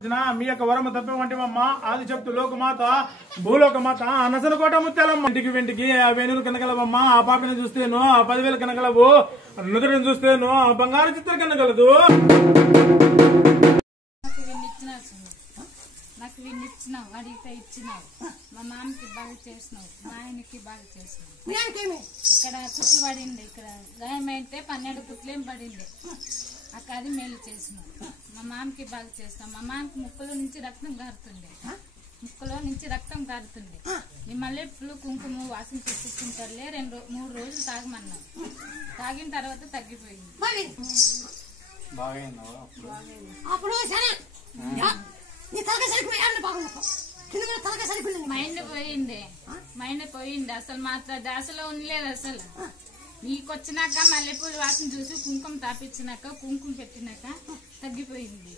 మీ యొక్క వరమ తత్వమమ్మ ఆది చెప్తూ లోకమాత భూలోకమాత అనసనకోట ముత్యాలమ్మ ఇంటికి వెంటికి ఆ వేణులు కనగలవమ్మ ఆ పాపిని చూస్తేను ఆ 10,000 కనగలవు నుదుటిని చూస్తేను ఆ బంగారు చిత్ర కనగలదు. నాకు వీడిని ఇచ్చినావు, అడిగితే ఇచ్చినావు, మా మామకి బాగా చేసినావు, మా ఆయనకి బాగా చేసినావు. ఇక్కడ కుట్లు పడింది, ఇక్కడ గాయమైతే 12 కుట్లేం పడింది. అక్క అది మేలు చేసినావు, మా మామకి బాగా చేసినావు. మా మామకి ముక్కులో నుంచి రక్తం కారుతుంది, ముక్కులో నుంచి రక్తం కారుతుంది. ఈ మల్లెపూలు కుంకుమ వాసన తెప్పించుకుంటారులే 2-3 రోజులు తాగమన్నావు. తాగిన తర్వాత తగ్గిపోయింది. మైండ్ పోయింది అసలు మాత్రం దాసలో ఉండలేదు. అసలు నీకొచ్చినాక మల్లెపూలు వాసన చూసి కుంకుమ తాపించినాక కుంకుమ పెట్టినాక తగ్గిపోయింది.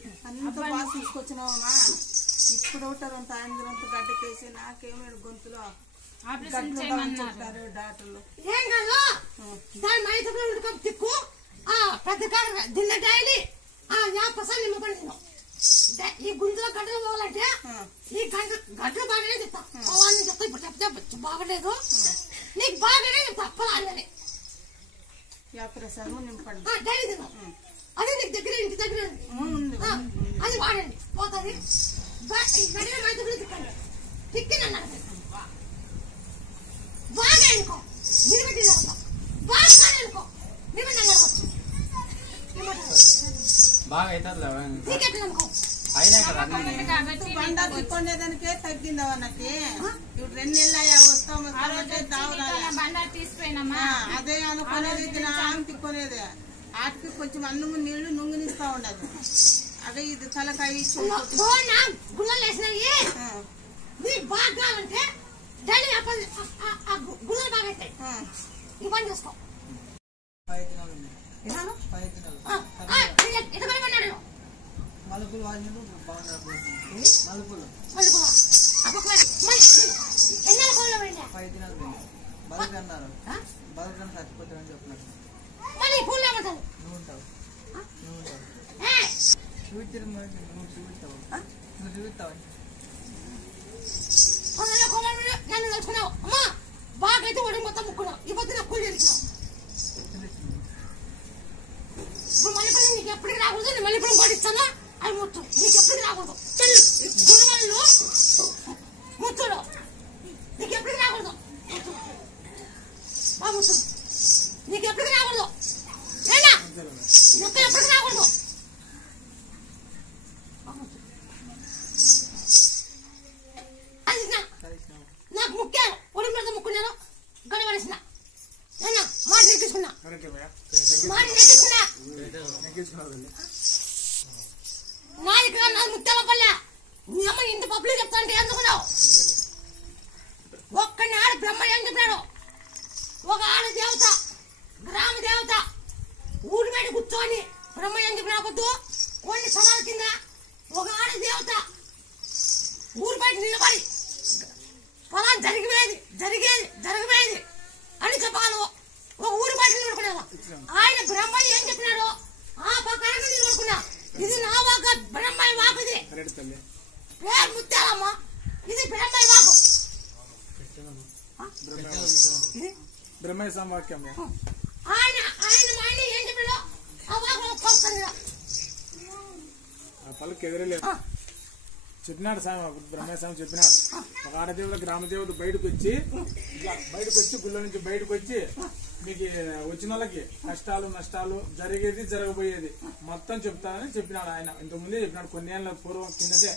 తీసుకొచ్చినావమ్మా ఇప్పుడు సాయంత్రం గడ్డకేసి నాకేమో గొంతులో ఆపరేషన్ చేయమన్నారు డాక్టర్లు. ఈ గుంతులో గడ్డలు పోవాలంటే ఈ గడ్డలు బాగానే చెప్తా పోవాలని చెప్తా. ఇప్పుడు చెప్తే బాగలేదు, నీకు బాగానే చెప్తా. అప్పలానే డైలీ తిన్నా, అదే నీకు దగ్గర ఇంటి దగ్గర అది వాడండి పోతుంది. తిక్కండి తిక్కినన్నారు బాగా అనుకో మీరు పెట్టి బాగా అనుకో మీరు బాగా అవుతుంది కొనేదానికే తగ్గిందవా నాకు. ఇప్పుడు 2 నెలలు వస్తాము బండారు తీసుకుపోయినామా అదే అనుకునేది తిక్కొనేది. ఆటికి కొంచెం అన్నము నీళ్లు నుంగునిస్తా ఉండదు. అదే ఇది తలకాయ గుళ్ళలు వేసినాయి బాగా కావాలంటే డైలీ గుళ్ళలు బాగా అవుతాయి. ఈ పని చేసుకో. 5 దినాలు మలుపులు వాడినప్పుడు బాగున్నారు. మలుపులు 5 దినాలు బతుకు అన్నారు. బతుకు చచ్చిపోతారని చెప్పినట్టు నువ్వు ఉంటావు చూపించడం నువ్వు చూపిస్తావు నన్ను తెలుసుకున్నావు అమ్మా బాగా అయితే వాడు మొత్తం ముక్కున్నావు. ఈ పొద్దున కూలి చేస్తున్నావు. ఇప్పుడు మళ్ళీ నీకు ఎప్పటికి రాకూడదు. నేను మళ్ళీ ఇప్పుడు కొడిస్తాను అది ముచ్చు నీకు ఎప్పటికి రాకూడదు. గుణవాళ్ళు ముచ్చుడు నీకు ఎప్పటికి రాకూడదు. బాగా ముచ్చు నీకు ఎప్పటికి రాకూడదు. ఏనా నీకు ఎప్పటికి రాకూడదు. అది నాకు ముక్కాను ఒడి మీద ముక్కున్నాను గడవలసిన మాట నెక్కించుకున్నా మాట నెక్కించుకున్నా. నా ఇక్కడ నా ముత్యాల పల్లె నీ అమ్మ ఇంటి పబ్లిక్ చెప్తా అంటే ఎందుకున్నావు? ఒక్కడిని ఆడ బ్రహ్మ ఏం చెప్పాడు? ఒక ఆడ దేవత గ్రామ దేవత ఊరి మీద కూర్చొని బ్రహ్మ ఏం చెప్పినప్పుడు కొన్ని సమాల కింద ఒక ఆడ దేవత ఊరి బయట నిలబడి పొలం జరగబోయేది అని చెప్పగలవు. ఒక ఊరి బయట నిలబడుకున్నావు. ఆయన బ్రహ్మయ్య ఏం చెప్పినాడు ఆ ప్రకారంగా నిలబడుకున్నా. ఇది నా వాక బ్రహ్మయ్య వాకు. ఇది పేరు ముత్యాలమ్మ. ఇది బ్రహ్మయ్య వాకు. ఆయన ఏం చెప్పాడు ఆ వాకు పలుకు ఎదురలేదు చెప్పినాడు స్వామి. బ్రహ్మయ్య స్వామి చెప్పినాడు ఒక ఆడదేవత గ్రామదేవత బయటకు వచ్చి గుళ్ళ నుంచి బయటకు వచ్చి మీకు వచ్చిన వాళ్ళకి కష్టాలు నష్టాలు జరిగేది జరగబోయేది మొత్తం చెప్తానని చెప్పినాడు. ఆయన ఇంతకుముందే చెప్పినాడు. కొన్ని ఏళ్ళ పూర్వం కిందటే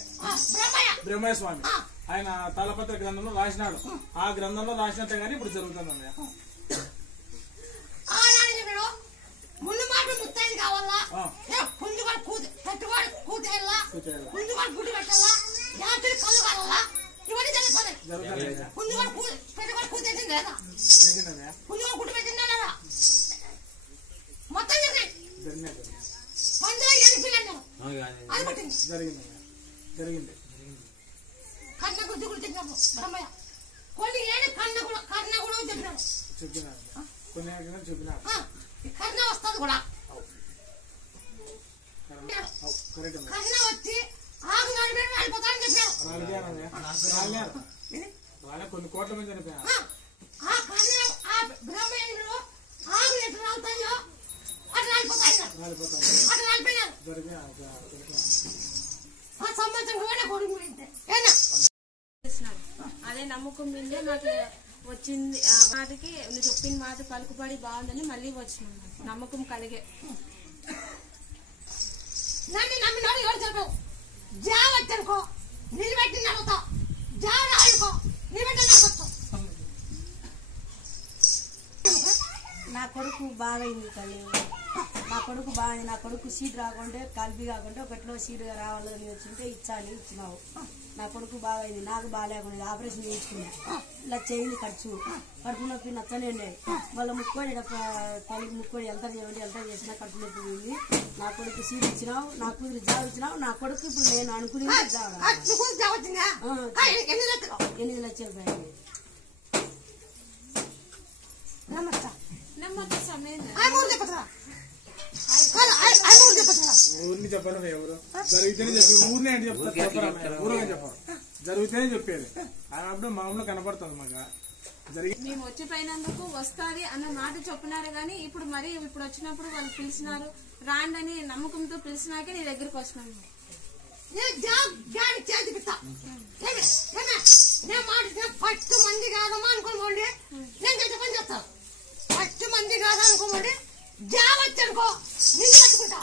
బ్రహ్మయ్య స్వామి ఆయన తాళపత్ర గ్రంథంలో రాసినాడు. ఆ గ్రంథంలో రాసినట్టే గానీ ఇప్పుడు జరుగుతుంది అన్నయ్య. ముందు మాట ముత్తైదు కావాలా పుంజువాడు పెట్టువాడు కూతేయాలా పుంజువాడు గుడి పెట్టాలా యాత్రి కళ్ళు కావాలా ఇవన్నీ జరుగుతున్నాయి. పుంజువాడు పెట్టువాడు కూతేసింది లేదా పుంజువాడు గుడి పెట్టిందా లేదా మొత్తం జరిగినాయి. పందులో ఎనిపిల్లాను అది పట్టింది జరిగింది. కన్న గురించి కూడా చెప్పినాడు బ్రహ్మయ్య. కొన్ని ఏడు కన్న కూడా చెప్పినాడు కొన్ని చెప్పినాడు. కర్ణ వస్తుంది కూడా కరెక్ట్ కర్ణ వచ్చి ఆగు వాళ్ళే కొన్ని కోట్ల మంది చనిపోయారు. బ్రహ్మేంద్రుడు ఆవులు ఎట్లా రాలుతాయో అట్లా రాలిపోతాయి. అట్లా రాలిపోయినారు. ఆ సంవత్సరం కూడా కొడుకు అదే నమ్మకం మీదే నాకు వచ్చింది. మాటకి నువ్వు చెప్పిన మాట పలుకుబడి బాగుందని మళ్ళీ వచ్చినాను. నమ్మకం కలిగే నన్ను నమ్మినాడు ఎవరు చెప్పావు? జావ వచ్చనుకో నిలబెట్టి నడుగుతావు. జావ రాడుకో నిలబెట్టి నడుగుతావు. నా కొడుకు బాగైంది తల్లి. నా కొడుకు బాగుంది. నా కొడుకు సీట్ రాకుంటే కలిపి కాకుంటే ఒకటిలో సీటుగా రావాలని వచ్చింటే ఇచ్చాను, ఇచ్చినావు. నా కొడుకు బాగైంది. నాకు బాగాలేకుండా ఆపరేషన్ చేయించుకున్నా. ఇలా చేయింది కడుపు నొప్పి నచ్చనే ఉండేది. మళ్ళీ ముక్కొని తల్లికి ముక్కొని వెళ్తారు చేయండి వెళ్తారు చేసినా కడుపు నొప్పి పోయింది. నా కొడుకు సీట్ ఇచ్చినావు, నా కూతురు జాబ్ ఇచ్చినావు. నా కొడుకు ఇప్పుడు నేను అనుకునేది జాబ్ 8 లక్షలు పోయింది. ఊరిని చెప్పడం ఎవరు జరిగితేనే చెప్పి ఊరిని అంటే చెప్తారు. ఊరని చెప్పరు, జరిగితేనే చెప్పేది. అప్పుడు మామూలు కనపడుతుంది మాకు. మేము వచ్చిపోయినందుకు వస్తుంది అన్న మాట చెప్పినారు కానీ ఇప్పుడు మరి ఇప్పుడు వచ్చినప్పుడు వాళ్ళు పిలిచినారు రాండి అని నమ్మకంతో పిలిచినాకే నీ దగ్గరకు వచ్చినాను. ఫస్ట్ మంది కాదమ్మా అనుకోండి, నేను చేసే పని చేస్తాను. ఫస్ట్ మంది కాదా అనుకోండి, జాబ్ వచ్చనుకో నిన్ను కట్టుకుంటా.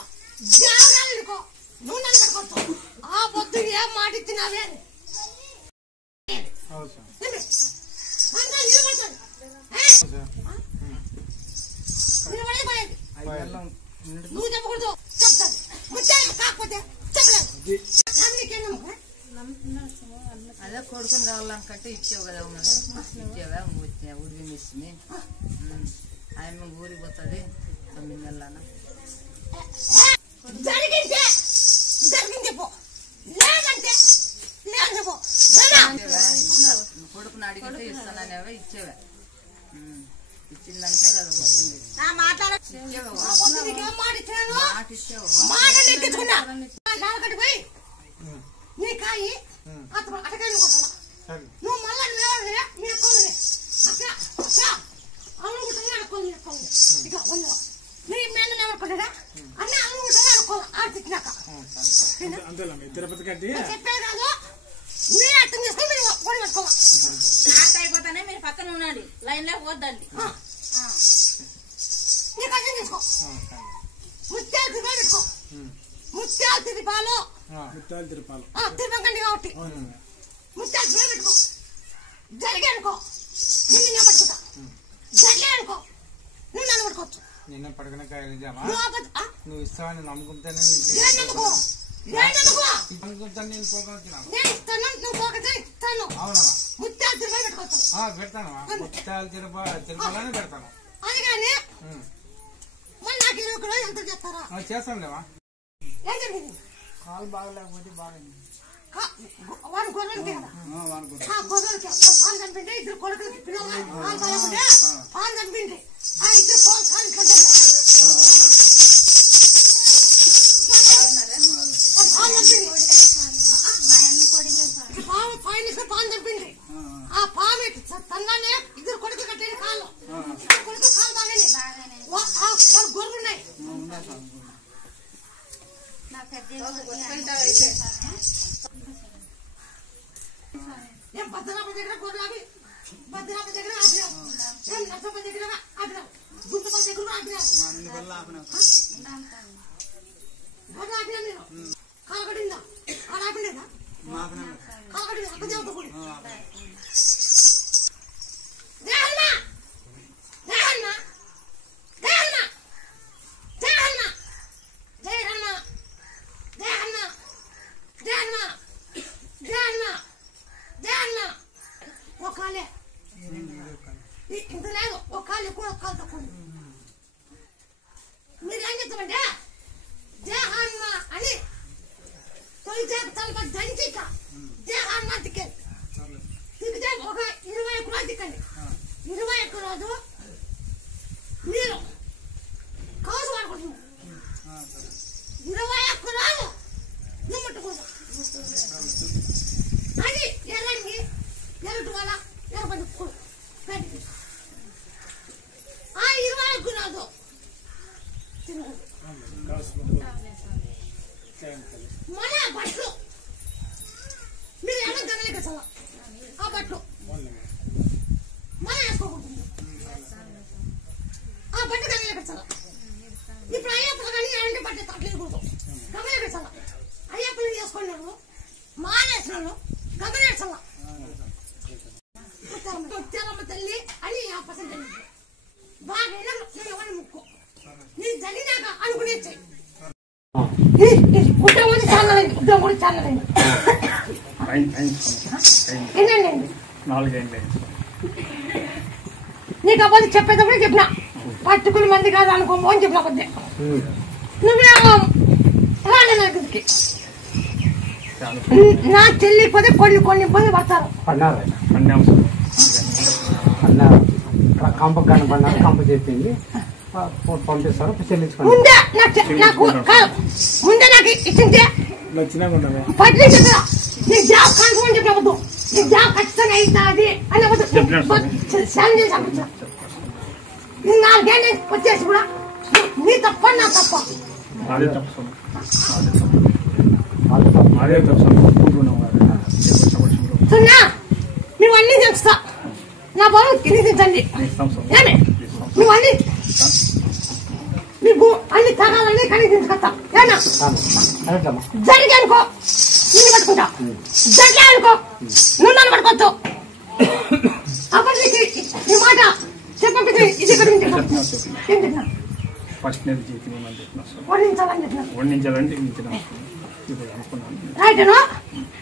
జాబ్ రానుకో నువ్వు నన్ను కట్టుకోవచ్చు. ఆ పొద్దు ఏం మాట ఇచ్చినావే నువ్వు చెప్పకూడదు, చెప్తాను. ముచ్చాయి కాకపోతే చెప్పలేదు. అదే కొడుకుని కావాలనుకంటే ఇచ్చావు కదా ఇచ్చావా ఉడికి మిస్ని ఆయన ఊరికి పోతుంది 9 నెలలన. జరిగింది చెప్పు, లేదంటే లేదు చెప్పు. కొడుకుని అడిగితే ఇస్తాననేవా ఇచ్చేవా? ఇచ్చిందంటే కదా వచ్చింది. మాట ఇచ్చాను, మాట నెక్కించుకున్నా. నాలుగటి పోయి నీ కాయి అటకాయలు కొట్టాల. నువ్వు మళ్ళా మీ అక్కని అక్క అన్నుకుంటున్నా అనుకోని ఇక ఉందా నీ మేన అనుకుంటాడా అన్న అన్నుకుంటున్నా అనుకోవాలి. ఆడిచినాక తిరుపతి కట్టి చెప్పే కాదు, మీరు అర్థం చేసుకుని మీరు పొడి పెట్టుకోవాలి. ఆట అయిపోతానే మీరు పక్కన ఉండండి, లైన్ లో పోద్దండి. నీకు అర్థం చేసుకో. ముత్యాలు తిరిపాలు పెట్టుకో. ముత్యాలు తిరిపాలు తిరపకండి కాబట్టి ముత్యాలు తిరిగి పెట్టుకో. జరిగే అనుకో నిన్ను నేను పట్టుకుంటా. జరిగే అనుకో నువ్వు నన్ను పట్టుకోవచ్చు. నిన్న పడుకునే కాయలు నువ్వు ఇస్తావని నమ్ముకుంటేనే నేను ఇస్తాను, నువ్వు పోకపోతే ఇస్తాను. అవునా? ముత్యాలు తిరిగి పెట్టుకోవచ్చు. పెడతాను, ముత్యాలు తిరుపాలని పెడతాను. అది కానీ మళ్ళీ నాకు 20 కిలోలు ఎంత చేస్తారా? చేస్తాను లేవా? ఏం జరిగింది? కాలు బాగలేకపోతే బాగైంది. వాడు గొర్రెలకి కదా, గొర్రెలకి పాలు కనిపింటే 2 కొడుకులకి పిల్లలు పాలు బాగుంటే పాలు కనిపిండి ఆ 2 కాలు ఇట్లా పాలు కనిపిండి పాము పైన పాలు కనిపిండి. ఆ పాము తన్నానే 2 కొడుకులు కట్టేది కాళ్ళు. 2 కొడుకులు కాలు బాగానే వాళ్ళు గొర్రెలు ఉన్నాయి. ఏం భద్రాప దగ్గర గొర్రెలు భద్రాప దగ్గర ఆపినావు, ఏం నర్సప్ప దగ్గర ఆపినావు, గుంతపల్లి దగ్గర ఆపినావు. గొర్రెలు ఆపినా మీరు కాలకడిందా ఆడ ఆపిలేదా? కాలకడి అక్క దేవత కూడా దేహన్నా దేహన్నా దేహన్నా దేహన్నా దేహన్నా దేహన్నా దేహన్నా దేహన్నా దేహన్నా ఒక కాలే ఇంత లేదు, ఒక కాలు ఎక్కువ ఒక కాలు తక్కువ. మీరు ఏం చెప్తారంటే దేహాన్న అని తొలి చేప తలప దంచి దేహాన్న తిక్కండి. తిక్కితే ఒక 20 ఎకరాలు తిక్కండి. 20 ఎకరాలు మీరు కౌసు వాడుకుంటున్నారు. 20 ఎకరాలు నువ్వు ముట్టుకోదు. అది ఎర్రని వచ్చినాను గమనించాల ముత్యాలమ్మ తల్లి అని ఆ పసండి బాగా ఎవరి ముక్కు నీ జరిగినాక అనుకునే గుడ్డం కూడా చాలండి గుడ్డం కూడా చాలండి ఏంటండి 4 ఏళ్ళు నీకు అబ్బాయి చెప్పేటప్పుడు చెప్పిన పట్టుకుని మంది కాదు అనుకోమో అని చెప్పిన కొద్ది నువ్వేమో రాలే నా దగ్గరికి నా చెల్లి పోతే కొన్ని ఇబ్బంది పడతారు కంప కనపడినారు కంప చెప్పింది పంపిస్తారు చెల్లించుకోండి ముందే నాకు ఇచ్చిందే పట్ల చెప్పా నీ జాబ్ కనుకోమని చెప్పవద్దు నీ జాబ్ ఖచ్చితంగా అవుతుంది అని సెలవు చేసి పంపించా నీ 4 ఏళ్ళు వచ్చేసి కూడా నీ తప్ప నా తప్ప సున్నా నువ్వు అన్నీ తెలుస్తా నా బరువు తిరిగించండి ఏమే నువ్వు అన్ని తగాలన్నీ కనిపించుకొస్తా ఏనా జరిగి అనుకో నిన్ను పట్టుకుంటా జరిగే అనుకో నువ్వు నన్ను పట్టుకోవచ్చు అప్పుడు నీ మాట చెప్పండి ఇది ఇక్కడ ఫస్ట్ నెల జీతం వండించాలని చెప్పిన రైట్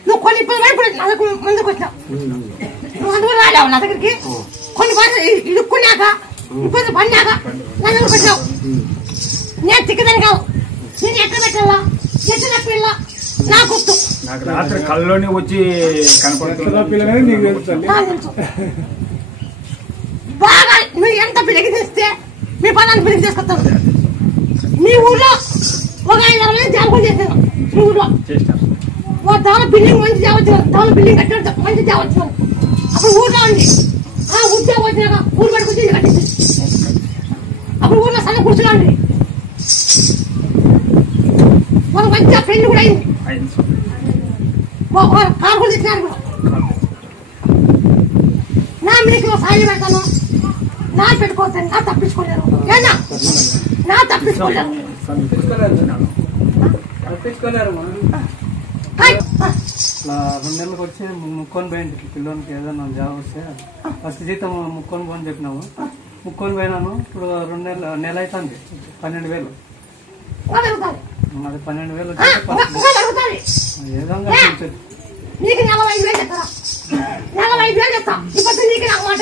నువ్వు కొన్ని ఇబ్బంది నాకు ముందుకు వచ్చినావు నువ్వు అందుకు రాలేవు నా దగ్గరికి కొన్ని ఇరుక్కున్నాక ఇబ్బంది పడినాక నా దగ్గరకు వచ్చావు నేను తిక్కదని కావు నేను ఎక్కడ పెట్టాలా ఎట్లా పిల్ల నా గుర్తు నాకు రాత్రి కళ్ళలోనే వచ్చి తెలుసు బాగా నువ్వు ఎంత పిల్లకి తెస్తే మీ పదాన్ని పిల్లకి తీసుకొస్తాను మీ ఊర్లో ఒక 5-6 మంది జాబులు చేశాను మీ ఊర్లో దాని బిల్డింగ్ మంచి తేవచ్చు దాని బిల్డింగ్ కట్టాడు మంచి తేవచ్చు అప్పుడు ఊర్లో ఉంది ఆ ఉద్యోగం వచ్చినాక ఊరు పడి కూర్చొని కట్టింది అప్పుడు ఊర్లో సన్న కూర్చున్నాండి ఒక మంచిగా పెళ్లి కూడా అయింది కారు కూడా తెచ్చినారు కూడా నా మీకు సాయం పెడతాను నా పెట్టుకోవద్దని నా తప్పించుకోలేరు ఏనా నా తప్పించుకోలేరు ఇట్లా 2 నెలలకు వచ్చి ముక్కొని పోయింది పిల్లలకి ఏదైనా జాబ్ వస్తే ఫస్ట్ జీతం ముక్కొని పోని చెప్పినాము ముక్కొని పోయినాను ఇప్పుడు 2 నెల అవుతుంది 12,000 అది 12,000 ఏ విధంగా నీకు 45,000 చెప్తారా 45,000 చెప్తా ఇప్పుడు నీకు నాకు మాట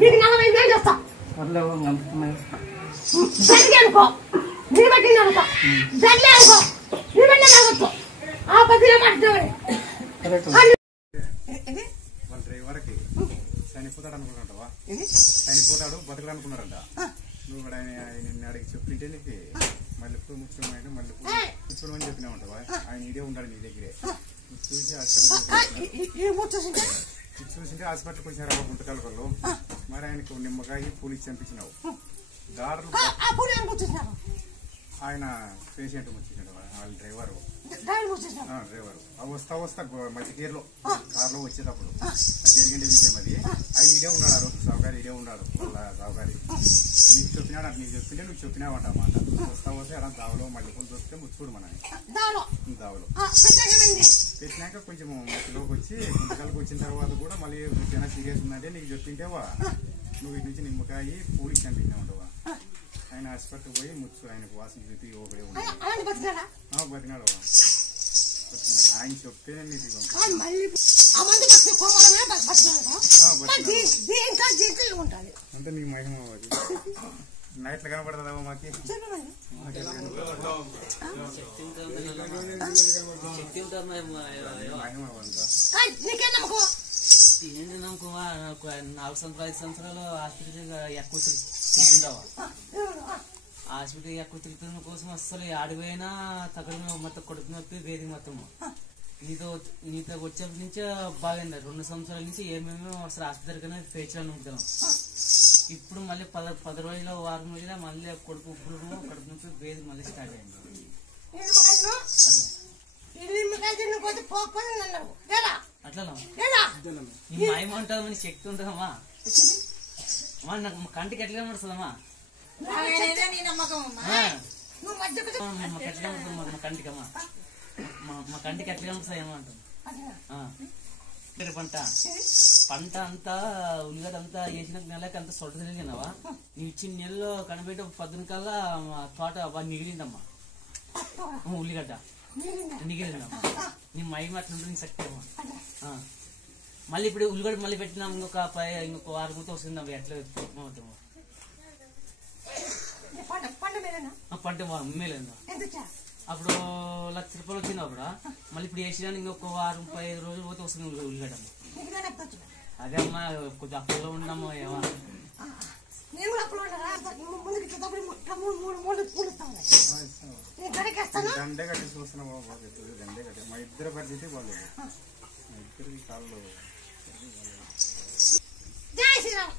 నీకు 45,000 చెప్తా పర్లేవు అందుకున్నాయి జరిగి అనుకో నీ బట్టి అనుకో జరిగి అనుకో నీ బట్టి అనుకో ఆ పదిలో మాట్లాడే డ్రైవర్కి చనిపోతాడు అనుకుంటావా చనిపోతాడు బతకడు అనుకున్నారంట నువ్వు కూడా నిన్ను అడిగి చెప్తుంటే నీకు మళ్ళీ ముఖ్యమైన మళ్ళీ కూర్చోమని చెప్పినా ఉంటావా ఆయన ఇదే ఉండాలి నీ దగ్గరే చూసి చూసింటే హాస్పిటల్కి వచ్చినారు గుంటకల్కల్లో మరి ఆయనకు నిమ్మకాయ పూలి చంపించినావు దారులు ఆయన పేషెంట్ వచ్చినాడు వాళ్ళ డ్రైవరు వస్తా మధ్య గేర్లో కార్లో వచ్చేటప్పుడు జరిగింది విజయం అది ఆయన ఇదే ఉన్నాడు ఆ రోజు సౌకర్యం ఇదే ఉన్నాడు వాళ్ళ సౌకర్యం నీకు చెప్పినాడు నీకు చెప్తుంటే నువ్వు చెప్పినావంట అన్నమాట వస్తే అలా దావలో మళ్ళీ పూలు దొరికితే ముచ్చుకోడు మన దావలో పెట్టినాక కొంచెం మధ్యలోకి వచ్చి గుంటకల్కి వచ్చిన తర్వాత కూడా మళ్ళీ చాలా సీరియస్ ఉందంటే నీకు చెప్పింటేవా నువ్వు ఇటు నుంచి నిమ్మకాయ పూలికి చంపించే ఉండవా ఆయన హాస్పిటల్ పోయి ముచ్చు ఆయనకు వాసన చూపి ఒకడే ఉన్నాడు బతినాడు ఆయన చెప్తేనే నీకు అంటే నీకు మహిమ నైట్లు కనపడదా మాకి ఏంటి నమ్మకం 4 సంవత్సరాలు 5 సంవత్సరాలు హాస్పిటల్ ఎక్కువ తిరుగుతుంటావా హాస్పిటల్ ఎక్కువ తిరుగుతున్న కోసం అసలు ఆడిపోయినా తగ్గడం మొత్తం కొడుకు నొప్పి వేది మొత్తం నీతో వచ్చేప్పటి నుంచే బాగైంది 2 సంవత్సరాల నుంచి ఏమేమో అసలు హాస్పిటల్కైనా ఫేస్ చేయాలని ఉంటాం ఇప్పుడు మళ్ళీ 10 రోజులు 6 రోజుల మళ్ళీ కొడుకు ఇప్పుడు కడుపు నొప్పి వేది మళ్ళీ స్టార్ట్ అయింది అట్లా నీ మాయం ఉంటుందమ్మా శక్తి ఉంటుందమ్మా నాకు మా కంటికి ఎట్లా కనబడుతుందమ్మా మా కంటికమ్మా మా కంటికి ఎట్లా కనబడుతుంది ఏమో అంటుంది పంట అంతా ఉల్లిగడ్డ అంతా వేసిన నెలకి అంతా సొట్ట తిరిగినావా నువ్వు ఇచ్చిన నెలలో కనబెట్టి 10 కల్లా తోట బాగా నిగిలిందమ్మా ఉల్లిగడ్డ నిగిలిందమ్మా నీ మైమ్ అట్లా ఉంటుంది సత్యమ్మా మళ్ళీ ఇప్పుడు ఉల్లిగడ్డ మళ్ళీ పెట్టినాం ఇంకొక 6 మూత వస్తుంది ఎట్లా పంట మేలేదా అప్పుడు 1,00,000 రూపాయలు వచ్చింది అప్పుడు మళ్ళీ ఇప్పుడు వేసినా ఇంకొక 15 రోజులు పోతే వస్తుంది ఉల్లిగడ్డ అదే అమ్మా కొంచెం అప్పుల్లో ఉన్నాము ఏమో దండే కట్టి చూస్తున్నాం దండే కట్టి మా ఇద్దరు పరిస్థితి బాగాలేదు మా ఇద్దరికి కాళ్ళు జై శ్రీరామ్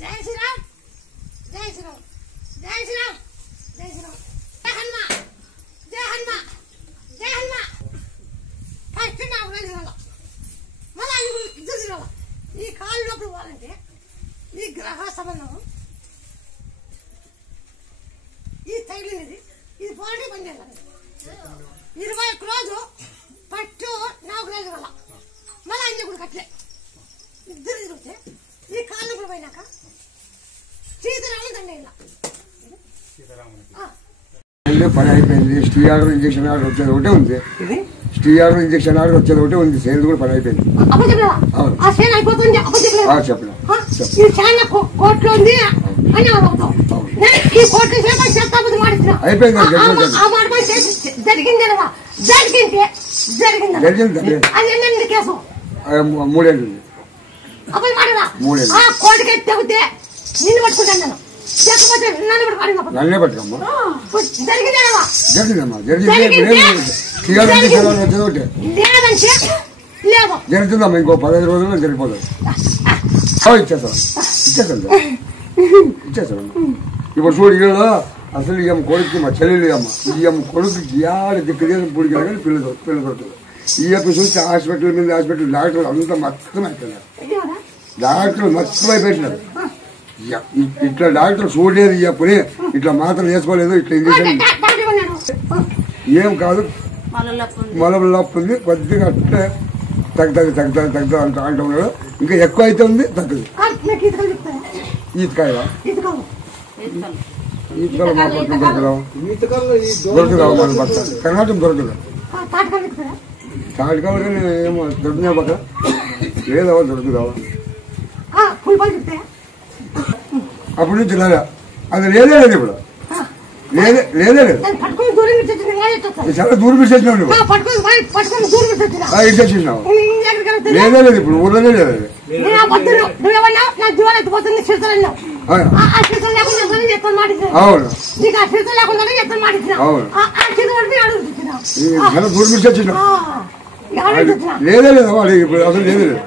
జై శ్రీరామ్ జై శ్రీరామ్ జై శ్రీరామ్ జై శ్రీరామ్ జై హనుమా జై హనుమా జై హనుమా ఫస్ట్ నాకు వెళ్ళాల మళ్ళీ ఇద్దరు తిరగాల ఈ కాళ్ళు లోపల పోవాలంటే ఈ గ్రహ సంబంధం ఈ తగిలినది ఇది పోటీ పని చేయాలి 21 రోజు పట్టు నాకు వెళ్ళాల మళ్ళీ ఆయన కూడా కట్టలే ఇద్దరు తిరిగితే ఈ కాళ్ళు కూడా పోయినాక సీతారాములు దండ పని అయిపోయింది స్టీఆర్ ఇంజక్షన్ ఆర్డర్ వచ్చేది ఒకటే ఉంది స్టీఆర్ ఇంజక్షన్ ఆర్డర్ వచ్చేది ఒకటే ఉంది సేల్ కూడా పని అయిపోయింది చెప్పలేదు కోర్టులో ఉంది అని ఈ కోర్టు అయిపోయింది జరిగింది జరిగింది అది కేసు 3 ఏళ్ళు కోర్టుకి తెగితే నిన్ను పట్టుకుంటాను లేకపోతే నన్నే పట్టుకమ్మా జరిగిందమ్మా వచ్చేది ఒకటే జరుగుతుందమ్మా ఇంకో 15 రోజుల్లో జరిగిపోతుంది ఇచ్చేస్తాను ఇప్పుడు చూడు ఈడ అసలు ఈ కొడుకు మా చెల్లెలు అమ్మ ఈ కొడుకు యాడ దిక్కుదేశం పూడికి కానీ పిల్లలు దొరుకుతుంది ఈ చూస్తే హాస్పిటల్ డాక్టర్లు అంతా మొత్తం అయిపోయినారు డాక్టర్లు మొత్తం అయిపోయినారు ఇట్లా డాక్టర్ చూడలేదు ఇప్పుడే ఇట్లా మాత్రం వేసుకోలేదు ఇట్లా ఇంజక్షన్ ఏం కాదు మలపు ఉంది కొద్దిగా అట్లే తగ్గుతుంది అంటున్నాడు ఇంకా ఎక్కువ అయితే ఉంది తగ్గదు ఈతకాయ ఈతకాయలు మా పక్కన దొరకదా మన పక్క కర్ణాటక దొరకదు తాటికాయలు కానీ ఏమో దొరుకుతున్నాయి పక్క లేదవా దొరుకుదావా అప్పటి నుంచి లేదా అది లేదే లేదు ఇప్పుడు లేదే లేదు చాలా దూరం ఇచ్చేసినావు నువ్వు ఇచ్చేసినావు లేదే లేదు ఇప్పుడు ఊర్లోనే లేదు అవును చాలా దూరం ఇచ్చేసినావు లేదే లేదు వాడు ఇప్పుడు అసలు లేదే లేదు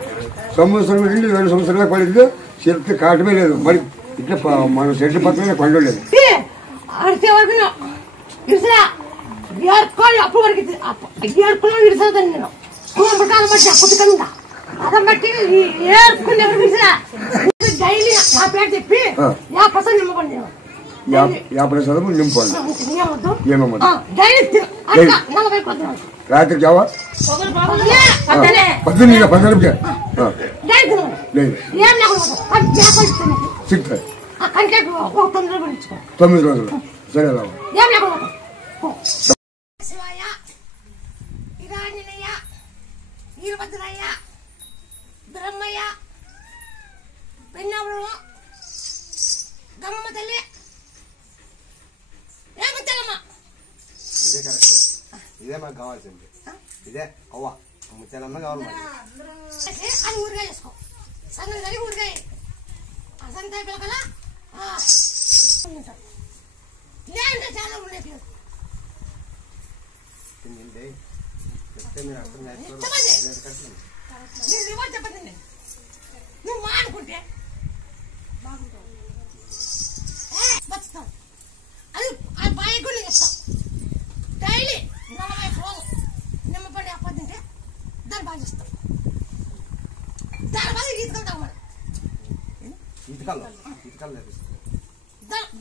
సంవత్సరం నుండి 2 సంవత్సరాలకు పడింది చెప్తే కాటమే లేదు మరి ఇట్లా మన చెట్టు పక్కనే పండు లేదు అప్పుడు వరకు విడిసోదండి నేను పుట్టుకన్నా అదం బట్టి ఏర్కొని ఎవరు విడిసా డైలీ నా పేరు చెప్పి 50% నిమ్మకండి 50% నింపండి రాత్రి జావా 10 9 రోజులు సరే శివయ్య ఇరానిలయ్య వీరభద్రయ్య బ్రహ్మయ్య పెన్నాపురం గమ్మమ్మ తల్లి రేమతల్లమ్మ ఇదే కరెక్ట్ ఇదే మాకు కావాల్సింది ఇదే అవ్వ ముత్యాలమ్మ కావాలి అది ఊరిగా చేసుకో సంగతి కలిగి ఊరిగా అసంతా పిల్లకల లేదంటే చాలా ఉండేది చెప్పండి నువ్వు మానుకుంటే బతుకుతావు అది ఆ బాయ్ కూడా చెప్తావు డైలీ 40 రోజులు నిమ్మపడి అప్పటింటే దాన్ని బాగా చేస్తావు దాని బాగా ఈతకెళ్తావు మరి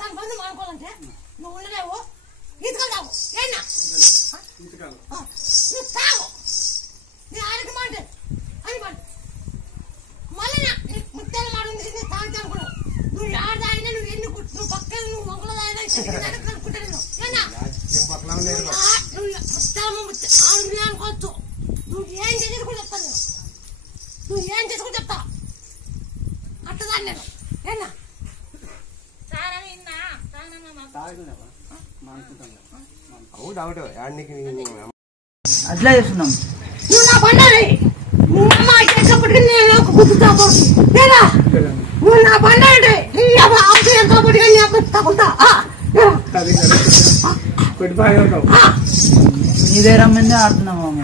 దాని బంధు మానుకోవాలంటే నువ్వు ఉండలేవు ఈతకెళ్తావు ఏనా నువ్వు తాగు నీ డౌట్ ఆడికి అట్లా చేస్తున్నాం. నువ్వు నా బండారి నువ్వు అమ్మ చేసేప్పటికీ నేను ఒక గుర్తుతావు లేదా నువ్వు నా బండారి నీ అమ్మ ఎంతప్పటికీ నీ అమ్మ తగ్గుతా నీ దగ్గర మీద ఆడుతున్నాం అమ్మ.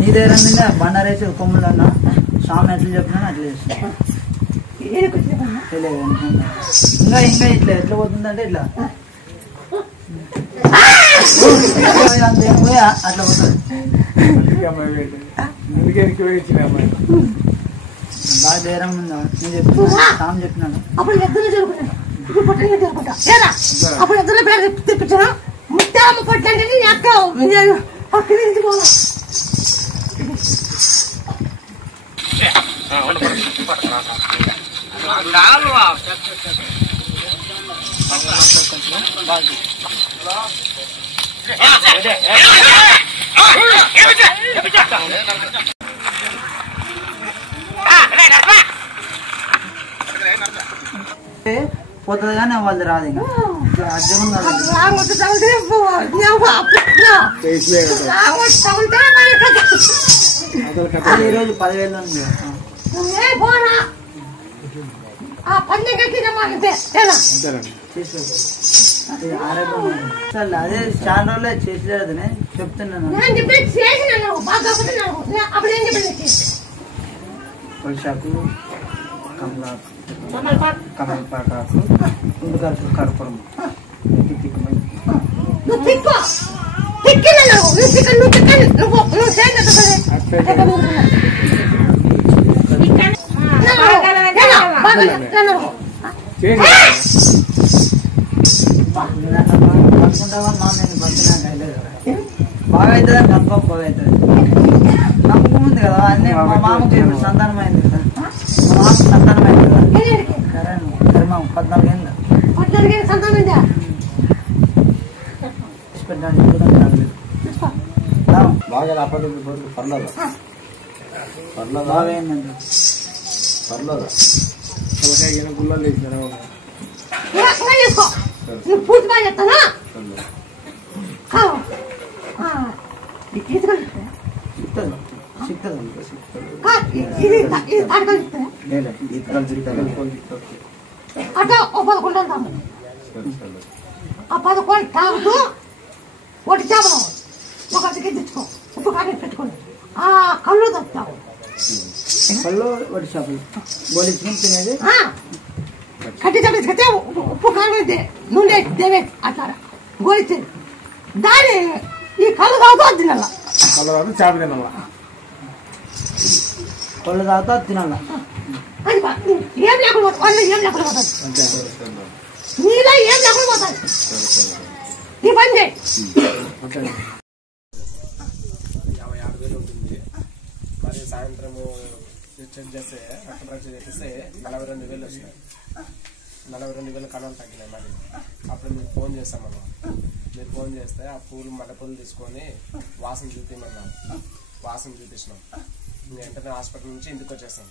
నీ దగ్గర మీద బండారేసి కొమ్ములు అన్నా స్వామి ఎట్లా చెప్పినా అట్లా చేస్తున్నాం. తెలియదు ఇంకా ఇంకా ఇట్లా ఎట్లా పోతుందంటే ఇట్లా అంతేం పోయా అట్లా పోతుంది. బాగా ధైర్యం ఉందా నేను చెప్తున్నా స్వామి చెప్పినాను. అప్పుడు ఎద్దులు జరుగుతున్నాను ఇప్పుడు పొట్టలు జరుగుతా లేదా అప్పుడు ఎద్దుల పేరు తెప్పించాను ముత్యాలమ్మ పొట్టి అంటే నీ అక్క పక్కన నుంచి పోలా పోతుంది కానీ వాళ్ళు రాదు ఇంకా ఈరోజు 10,000 ఉంది. అదే చాలా రోజులే చేసేది చెప్తున్నాను. తులసాకు కమలపాకాకు ముందుగాకు కర్పూరం బాగా అవుతుంది అని కన్ఫర్మ్ బాగా అవుతుంది. నమ్మకం ఉంది కదా అన్నీ. మా మామకి ఇప్పుడు సంతానం అయింది కదా, మా మామకి సంతానం అయింది కదా. సరే మామ 14 ఏళ్ళు పెట్టడానికి కూడా రాలేదు. బాగా పర్లేదు బాగా అయిందండి. పర్లేదు గుళ్ళలు వేసినారా పూర్తి బాగా చెప్తానా అట్లా 11 తాము ఆ 11 తాగుతూ ఒకటి చేపలు ఒకటి తెచ్చుకో ఉప్పు కాకి పెట్టుకోండి ఆ కళ్ళు తప్పుతావు కళ్ళు ఒకటి చేపలు గోలించుకుని తినేది కట్టి చేపలు ఉప్పు కాకి నూనె దేవే అట్లా గోలిచ్చేది దాని ఈ కళ్ళు తాగుతూ అది తినాల కళ్ళు తాగుతూ చేప తినాల కళ్ళు తాగుతూ అది తినాల ఏం లేకుండా వాళ్ళు ఏం లేకుండా పోతుంది నీలో ఏం లేకుండా పోతుంది ఈ పని చేయి 50,000 ఉంటుంది. మరి సాయంత్రం చెక్ చేస్తే రక్త పరీక్ష చేపిస్తే 42,000 వచ్చినాయి. 42,000 కణాలు తగ్గినాయి. మరి అప్పుడు మీకు ఫోన్ చేస్తామన్నా. మీరు ఫోన్ చేస్తే ఆ పూలు మల్లెపూలు తీసుకొని వాసన చూపించమన్నారు. వాసన చూపించినాం. వెంటనే హాస్పిటల్ నుంచి ఇంటికి వచ్చేస్తాం.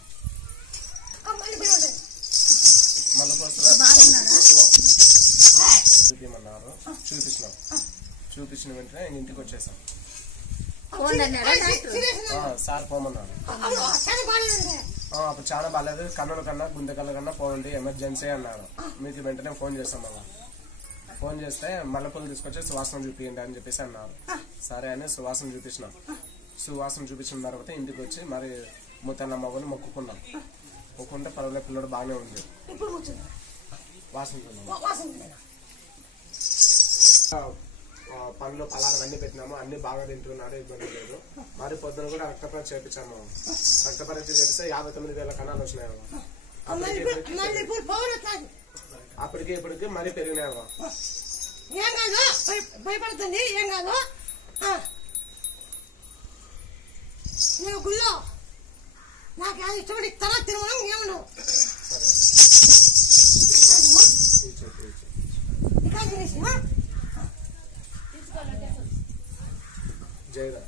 చూపించమన్నారు. చూపించిన వెంటనే ఇంటికి వచ్చేసాం. సార్ పోమన్నారు. అప్పుడు చాలా బాగాలేదు, కన్నుల కన్నా గుండె కళ్ళ కన్నా పోండి ఎమర్జెన్సీ అన్నారు. మీకు వెంటనే ఫోన్ చేస్తాం. అలా ఫోన్ చేస్తే మల్లెపూలు తీసుకొచ్చి సువాసన చూపించండి అని చెప్పేసి అన్నారు. సరే అని సువాసన చూపించినాం. సువాసన చూపించిన తర్వాత ఇంటికి వచ్చి మరి ముత్తన్నమ్మని మొక్కుకున్నాం. మొక్కుంటే పర్వాలేదు, పిల్లడు బాగానే ఉంది. వాసన పండ్లు పలారం అన్ని పెట్టినాము. అన్ని బాగా తింటున్నాడు, ఇబ్బంది లేదు. మరి పొద్దున కూడా రక్త పరీక్ష చేయించాము. రక్త పరీక్ష చేస్తే 59,000 కణాలు వచ్చినాయి. అప్పటికి ఇప్పటికి మరీ పెరిగినాయి. ఏం కాదు, భయపడుతుంది. ఏం కాదు, నేను గుళ్ళో నాకు అది ఇష్టపడి ఇస్తానా తినడం ఏమన్నావు జయదా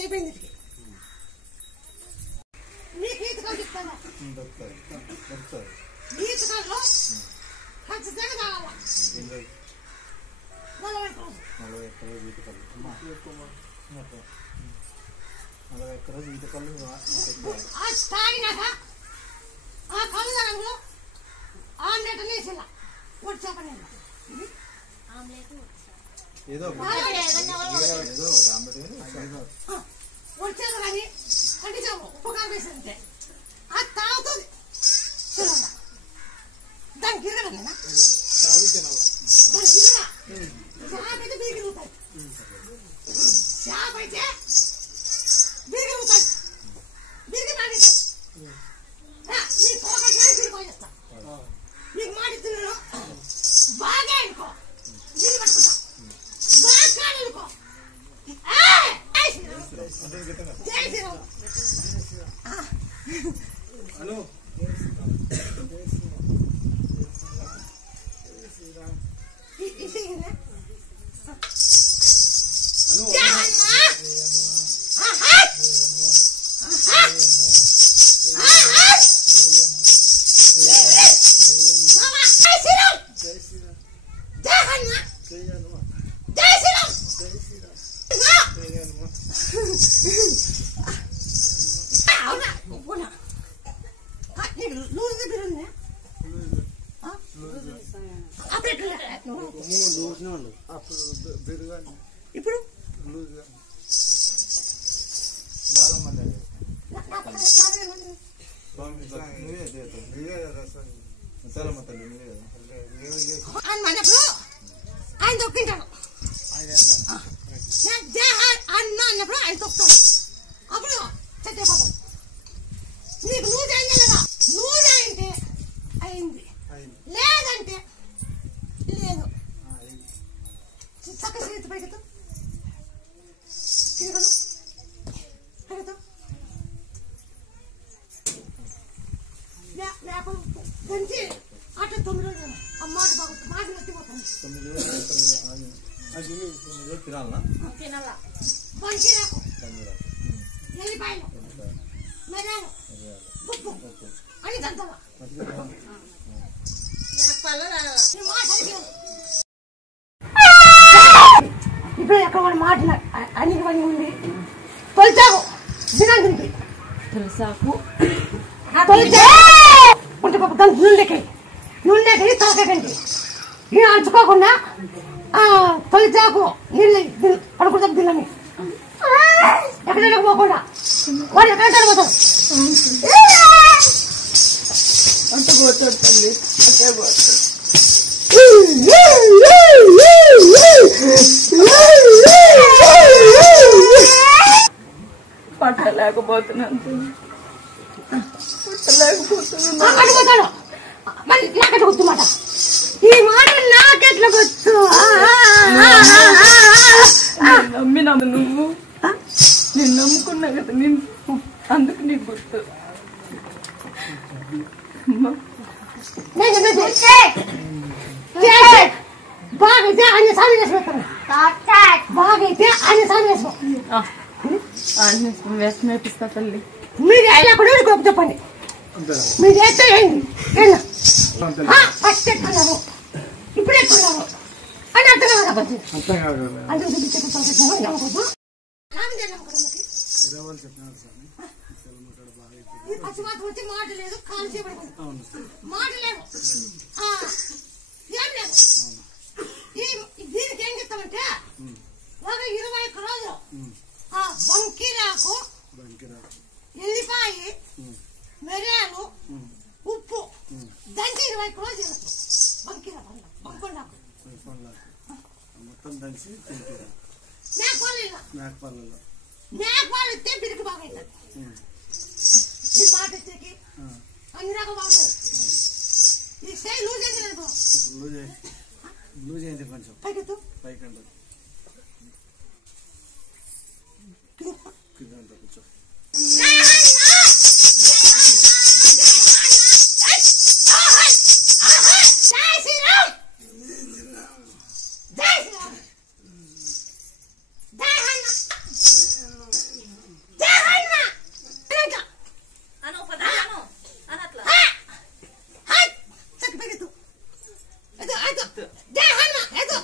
అయిపోయింది. మీకు ఈత కలిగిస్తాను ఈతకాల్లో ఖచ్చితంగా తాగాల 40 ఎకరాలు ఈతకల్లు తాగినాక ఆ కళ్ళు తాగంలో ఆమ్లెట్ వేసిన వచ్చాపని ఏదో వచ్చేది కానీ కండిచాము ఉపకారం వేసిందంటే అది తాగుతుంది దానికి గిరగలేనా దానికి గిరగా చేప అయితే బీగిరుగుతాయి చేప అయితే బీగిరుగుతాయి బీగి మాడితే నీ తోకకి బీగిపోయేస్తా నీకు మాడి తిన్నాను బాగా అనుకో నీళ్ళు పట్టుకుంటా బాగా అనుకో హలో ఇప్పుడు అన్నప్పుడు ఆయన తొక్కింటాడు అన్న అన్నప్పుడు ఆయన తొక్కుతాడు అప్పుడు చచ్చిపోతాడు నీకు నువ్వు అయిందా లేదా నువ్వు అయింటే అయింది లేదంటే లేదు చక్క చేతి పైకతో తిరగను పైకతో మేకలు పెంచి అట్లా 9 రోజులు అమ్మాట బాగుంటుంది మాట నచ్చిపోతాను 9 రోజులు తినాలా తినాలా బంకిరాకు ఎల్లిపాయలు మిరియాలు ఉప్పు అని దంతవా ఇప్పుడు ఎక్కడ కూడా మాట అన్నికి పని ఉంది తొలిచాకు దినానికి తొలిసాకు ఉంటే పాప దానికి నూనెకి తలకండి ఈ అడుచుకోకుండా తొలిచాకు నీళ్ళు పడుకుంటా తిన్నని ఎక్కడైనా పోకుండా వాడు ఎక్కడ పోతాడు అంత పోతాడు తల్లి అట్టే పోతాడు పట్టలేకపోతున్నాను పట్టలేకపోతున్నాను నాకెట్లా గుర్తు మాట ఈ మాట నాకెట్లా గుర్తు నమ్మినా నువ్వు నేను నమ్ముకున్నా కదా నేను అందుకు నీకు గుర్తు బాగైతే అన్ని సార్లు వేసిపోతాను బాగైతే అన్ని సార్లు వేసి మేపిస్తా తల్లి మీరు వెళ్ళకుండా గొప్ప చెప్పండి మీరు ఎట్లా ఫస్ట్ ఎట్టుకున్నారు ఇప్పుడు ఎట్టుకున్నారు అని అర్థం కాదు అందుకు పచ్చి మాట వచ్చి మాట లేదు కాలు చేయబడి మాట లేదు ఏం లేదు దీనికి ఏం చెప్తామంటే ఒక 21 రోజులు బంకిరాకు ఎల్లిపాయ మిరియాలు ఉప్పు దంచి 21 రోజులు బంకిరాకు బంకొండాకు మొత్తం దంచి మేకపాలు ఇస్తే బిరికి బాగా అవుతుంది ఈ మాట ఇచ్చేకి అన్ని రకాల బాగుంటుంది ఈ చేయి లూజ్ అయితే లేదు లూజ్ అయింది కొంచెం పైకెత్తు పైకండి కూర్చో జై హనుమ ఎదో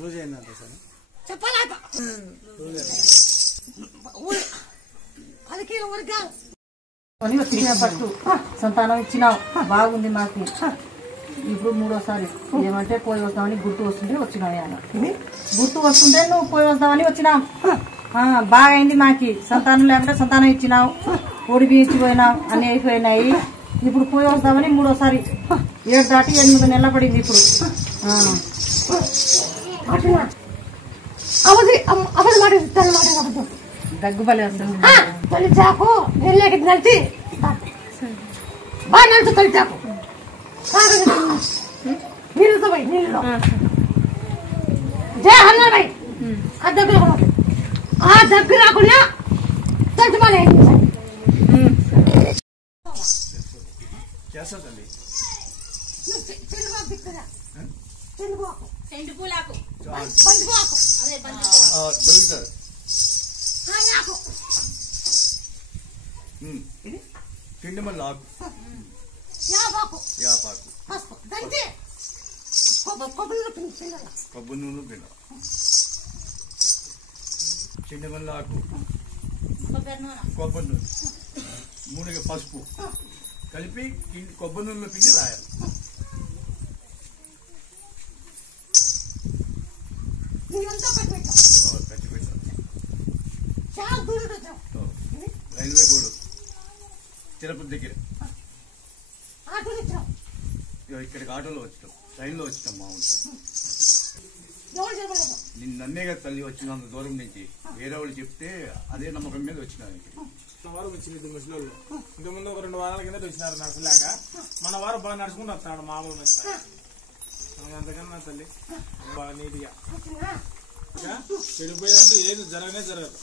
లూజ్ అయిందంట సార్ చెప్పాలా పలికీల వర్గాలు పట్టు సంతానం ఇచ్చినావు బాగుంది మాకు ఇప్పుడు మూడోసారి ఏమంటే పోయి వస్తామని గుర్తు వస్తుంటే వచ్చినావు అన్న గుర్తు వస్తుంటే నువ్వు పోయి వస్తామని వచ్చినావు బాగా అయింది మాకి సంతానం లేకుంటే సంతానం ఇచ్చినావు ఒడి బీచిపోయినావు అన్ని అయిపోయినాయి ఇప్పుడు పోయి వస్తామని మూడోసారి 7 దాటి 8 నెలల పడింది ఇప్పుడు దగ్గుబలి వస్తుంది తొలి చాకు నెల్లేకి నడిచి బాగా నడుచు తొలి చాకు నీళ్ళతో పోయి నీళ్ళలో జై హనుమ పోయి ఆ దగ్గర రాకుండా తొలిమని పిండిమల్లి ఆకు యాపాకు కొబ్బరి నూనె పిండ చిండిమల్లి ఆకు కొబ్బరి నూనె 3 పసుపు కలిపి కొబ్బరి నూనెలో పిండి రాయాలి రైల్వే గోడు తిరుపతి దగ్గర ఇక్కడికి ఆటోలో వచ్చినాం ట్రైన్లో వచ్చినాం మామూలుగా నన్నే కదా తల్లి వచ్చినంత దూరం నుంచి వేరే వాళ్ళు చెప్తే అదే నమ్మకం మీద వచ్చినాను వారు వచ్చింది ముసలోళ్ళు ఇంతకుముందు ఒక 2 వారాల కింద వచ్చినారు నడచలేక మన వారు బాగా నడుచుకుంటూ వస్తున్నాడు మామూలు మంచి అంతకన్నా తల్లి బాగా నీట్గా చెడిపోయేదంటూ ఏది జరగనే జరగదు